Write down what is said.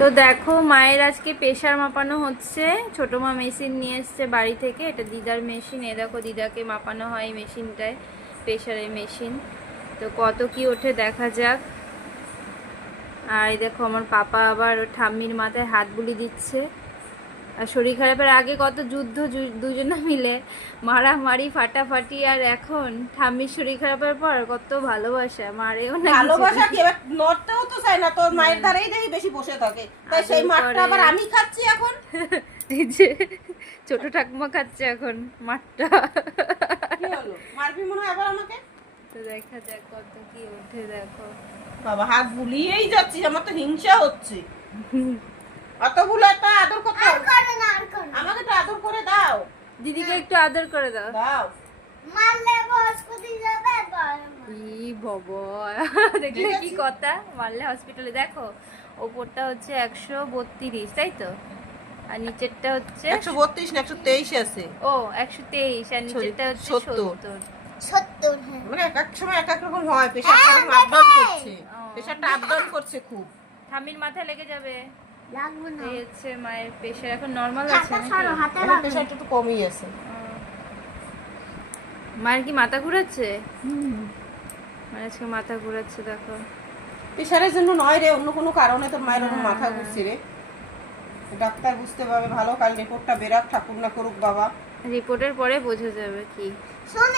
তো দেখো মায়ের আজকে প্রেশার মাপানো হচ্ছে। ছোট মা মেশিন নিয়ে এসছে বাড়ি থেকে, এটা দিদার মেশিন। এ দেখো দিদাকে মাপানো হয় এই মেশিনটায়, প্রেশারের মেশিন। তো কত কি ওঠে দেখা যাক। আর এই দেখো আমার পাপা আবার ওর ঠাম্মির মাথায় হাত বুলি দিচ্ছে। আর শরীর খারাপের আগে কত যুদ্ধ, দুজনে মিলে মারামারি ফাটাফাটি, আর এখন ঠাম্মির শরীর খারাপের পর কত ভালোবাসা, মারেও না ভালোবাসা কি, এবার নড়তেও তো চায় না, তোর মায়ের ধারেই দেখি বেশি বসে থাকে, তাই সেই মাঠটা আবার আমি খাচ্ছি এখন। এই যে ছোট ঠাকুমা খাচ্ছে এখন মাঠটা। কি হলো, মারবি মনে হয় আবার আমাকে? তো দেখা যাক কত কি ওঠে। দেখো বাবা হাত বুলিয়েই যাচ্ছি, আমার তো হিংসা হচ্ছে। অতগুলো তো আদর করতে হবে না, আমাকে তো আদর করে দাও। দিদিকে একটু আদর করে দাও। দাও মারলে বসকুতি যাবে ই বাবা, দেখলে কি কথা, মারলে হসপিটালে। দেখো ওপরটা হচ্ছে 132, তাই তো? আর নিচেরটা হচ্ছে 132 না 123 আছে। ও 123, আর নিচেরটা হচ্ছে 70। 70 হ্যাঁ। মানে এক এক সময় এক এক রকম হয়, প্রেশারটা আপ ডাউন করছে, প্রেশারটা আপ ডাউন করছে খুব। ঠামির মাথায় লেগে যাবে। লাগবে না। এই হচ্ছে মায়ের প্রেশার এখন নরমাল আছে হাতে সরো, নাকি? হাতে আমার লাগবে। প্রেশারটা একটু কমই আছে। মায়ের কি মাথা ঘুরাচ্ছে? মানে আজকে মাথা ঘুরাচ্ছে দেখো। প্রেশারের জন্য নয় রে, অন্য কোনো কারণে তোর মায়ের ওরকম মাথা ঘুরছে রে। ডাক্তার বুঝতে পারবে ভালো, কাল রিপোর্টটা বেরাক, ঠাকুর না করুক বাবা। রিপোর্টের পরে বোঝা যাবে কি। শোন